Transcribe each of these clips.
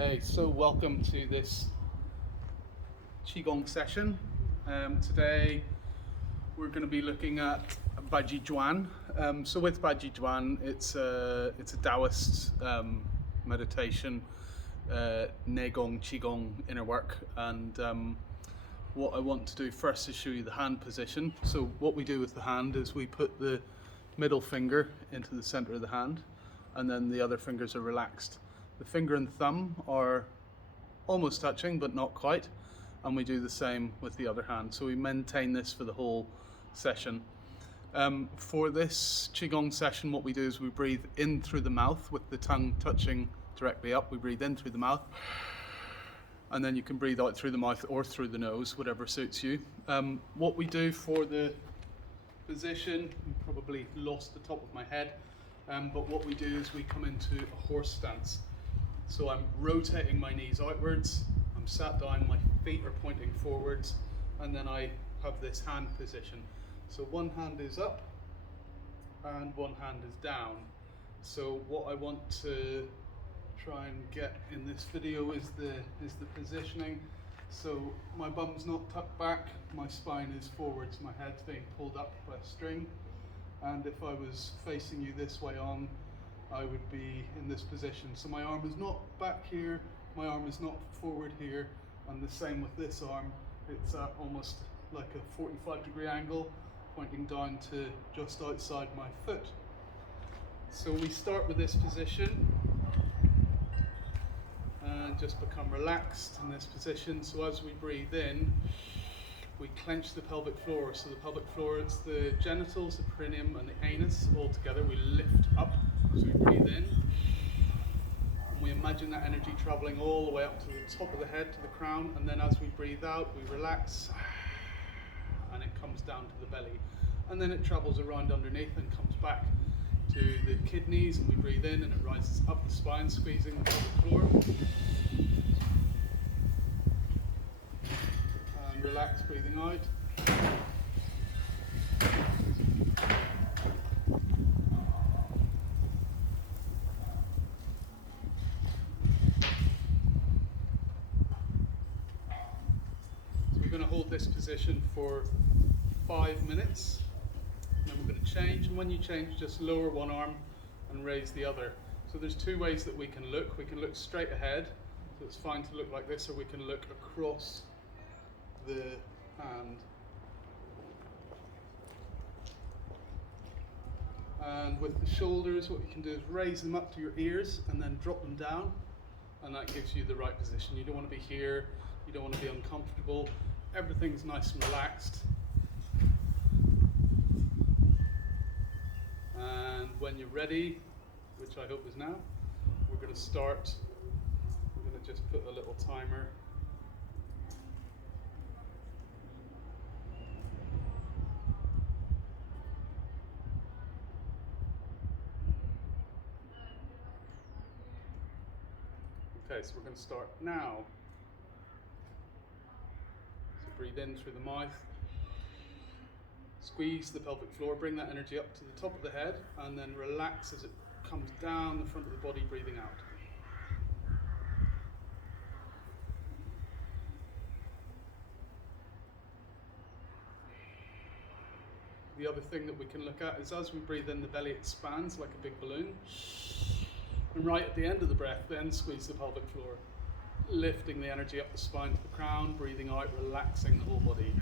Okay, so welcome to this Qigong session. Today we're going to be looking at Baji Duan. So with Baji Duan, it's a Taoist meditation, Neigong, Qigong inner work. And what I want to do first is show you the hand position. So what we do with the hand is we put the middle finger into the center of the hand, and then the other fingers are relaxed. The finger and thumb are almost touching, but not quite. And we do the same with the other hand. So we maintain this for the whole session. For this Qigong session, what we do is we breathe in through the mouth with the tongue touching directly up. We breathe in through the mouth, and then you can breathe out through the mouth or through the nose, whatever suits you. What we do for the position, you probably lost the top of my head, but what we do is we come into a horse stance. So I'm rotating my knees outwards, I'm sat down, my feet are pointing forwards, and then I have this hand position. So one hand is up and one hand is down. So what I want to try and get in this video is the positioning. So my bum's not tucked back, my spine is forwards, my head's being pulled up by a string, and if I was facing you this way on, I would be in this position. So my arm is not back here, my arm is not forward here, and the same with this arm. It's at almost like a 45-degree angle, pointing down to just outside my foot. So we start with this position and just become relaxed in this position. So as we breathe in, we clench the pelvic floor. So the pelvic floor, it's the genitals, the perineum and the anus all together. We lift up as we breathe in. And we imagine that energy traveling all the way up to the top of the head, to the crown. And then as we breathe out, we relax and it comes down to the belly. And then it travels around underneath and comes back to the kidneys, and we breathe in and it rises up the spine, squeezing the pelvic floor. And relax, breathing out. So we're going to hold this position for 5 minutes. Then we're going to change, and when you change, just lower one arm and raise the other. So there's two ways that we can look. We can look straight ahead, so it's fine to look like this, or we can look across the hand. And with the shoulders, what you can do is raise them up to your ears and then drop them down, and that gives you the right position. You don't want to be here, you don't want to be uncomfortable. Everything's nice and relaxed. And when you're ready, which I hope is now, we're going to start. We're going to just put a little timer. Okay, so we're going to start now. So breathe in through the mouth. Squeeze the pelvic floor, bring that energy up to the top of the head, and then relax as it comes down the front of the body, breathing out. The other thing that we can look at is as we breathe in, the belly expands like a big balloon. And right at the end of the breath, then squeeze the pelvic floor, lifting the energy up the spine to the crown, breathing out, relaxing the whole body.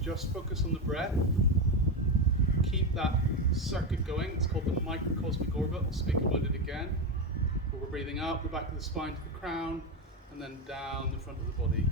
Just focus on the breath. Keep that circuit going. It's called the microcosmic orbit. I'll speak about it again. But we're breathing out the back of the spine to the crown, and then down the front of the body.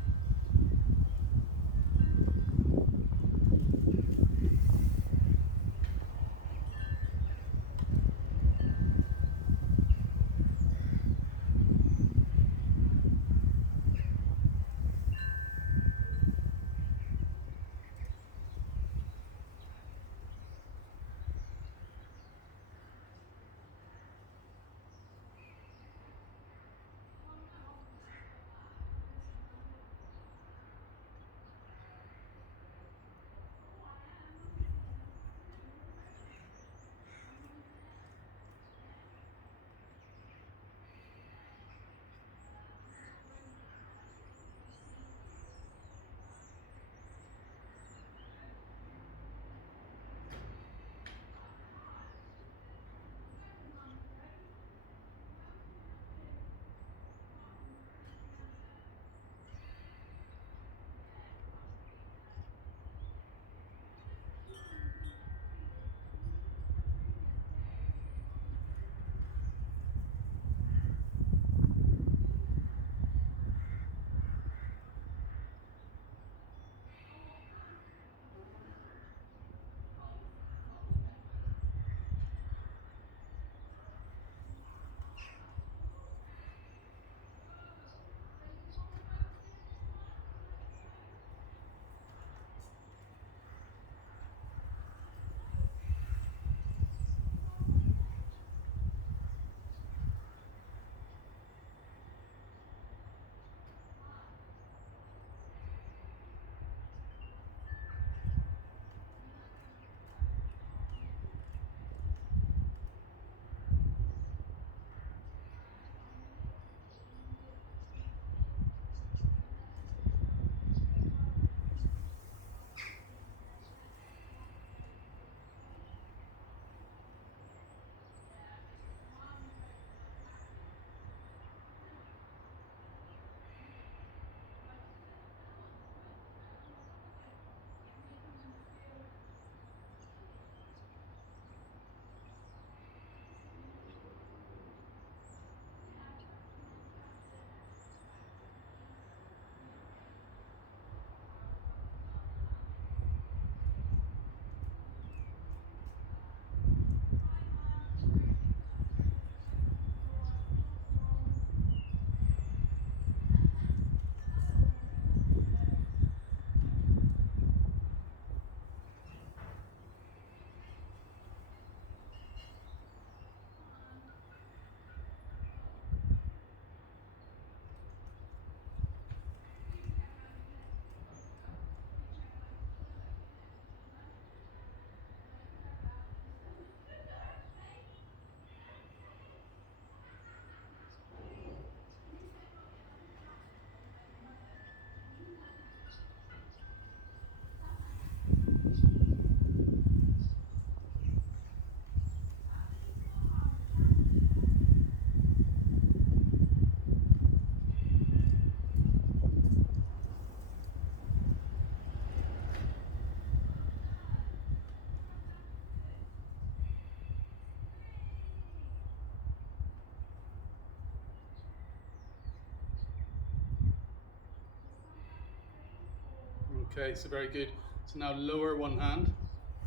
Okay, so very good. So now lower one hand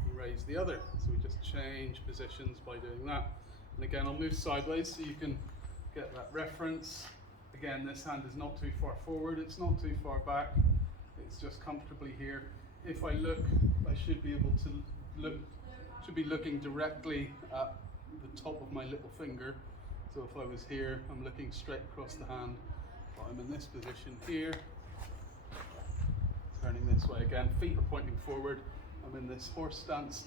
and raise the other. So we just change positions by doing that. And again, I'll move sideways so you can get that reference. Again, this hand is not too far forward, it's not too far back. It's just comfortably here. If I look, I should be able to look, should be looking directly at the top of my little finger. So if I was here, I'm looking straight across the hand. But I'm in this position here. Turning this way again, feet are pointing forward. I'm in this horse stance,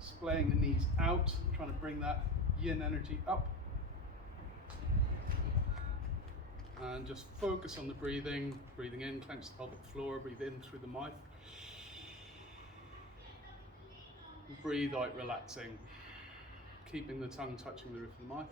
splaying the knees out, trying to bring that yin energy up. And just focus on the breathing. Breathing in, clench the pelvic floor, breathe in through the mouth. Breathe out, relaxing, keeping the tongue touching the roof of the mouth.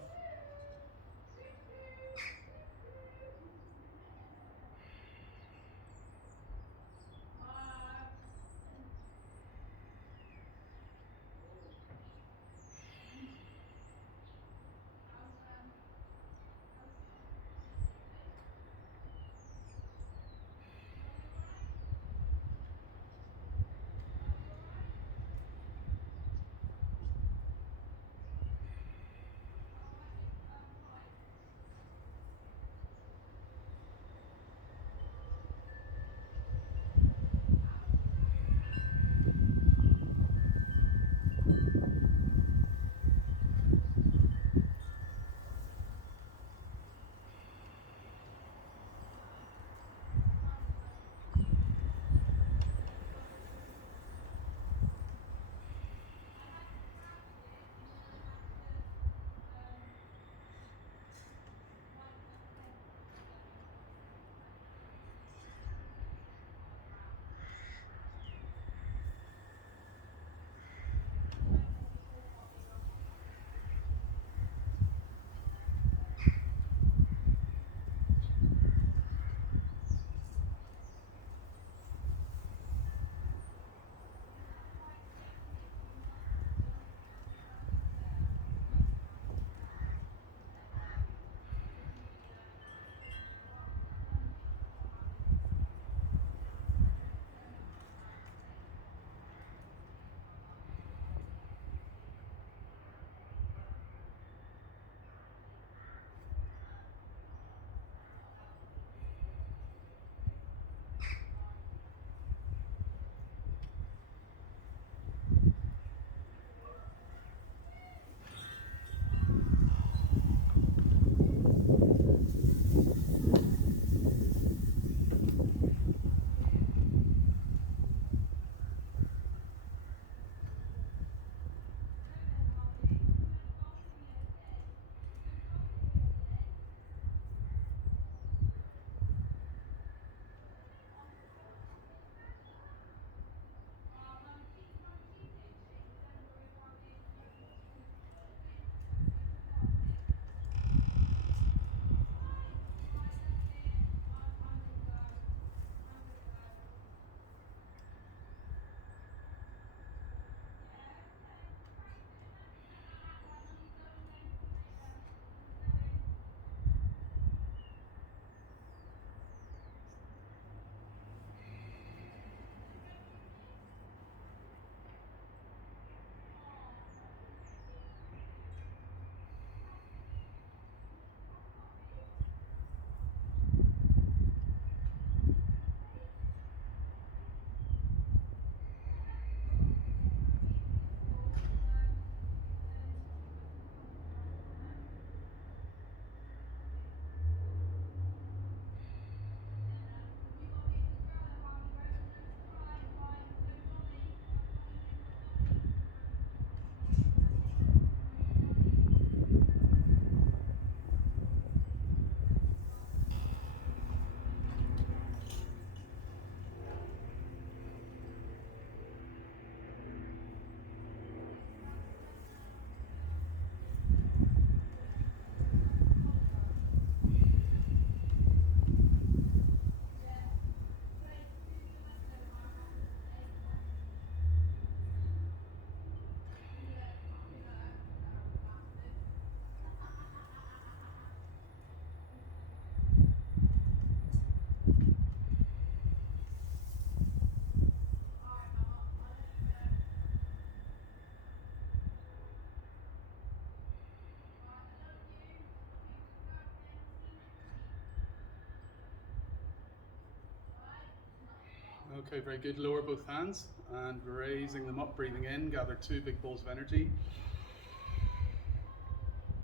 Okay, very good. Lower both hands and raising them up, breathing in, gather 2 big balls of energy.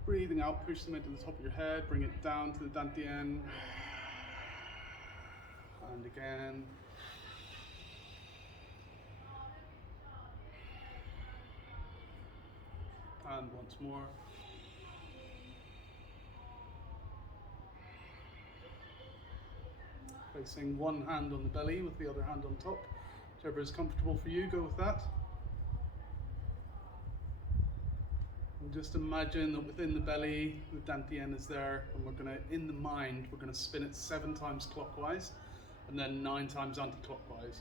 Breathing out, push them into the top of your head, bring it down to the dantian. And again. And once more. Placing one hand on the belly with the other hand on top. Whichever is comfortable for you, go with that. And just imagine that within the belly, the dantian is there, and we're going to, in the mind, we're going to spin it 7 times clockwise and then 9 times anti-clockwise.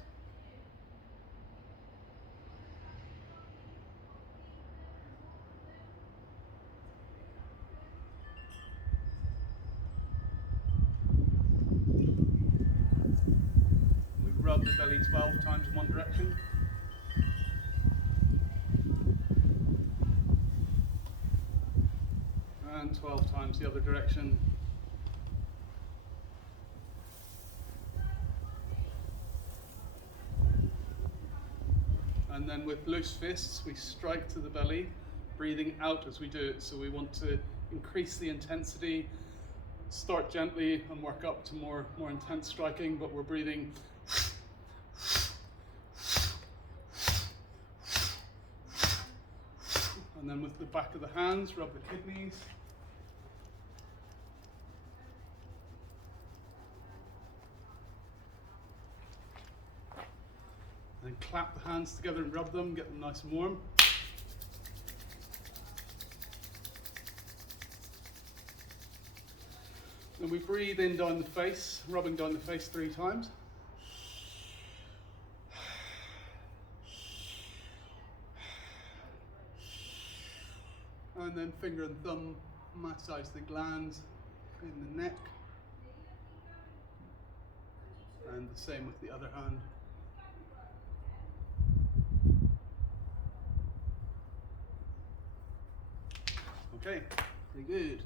We rub the belly 12 times in one direction. And 12 times the other direction. And then with loose fists, we strike to the belly, breathing out as we do it. So we want to increase the intensity, start gently and work up to more intense striking, but we're breathing. And then with the back of the hands, rub the kidneys. And then clap the hands together and rub them, get them nice and warm. Then we breathe in down the face, rubbing down the face 3 times. And then finger and thumb massage the glands in the neck. And the same with the other hand. Okay, very good.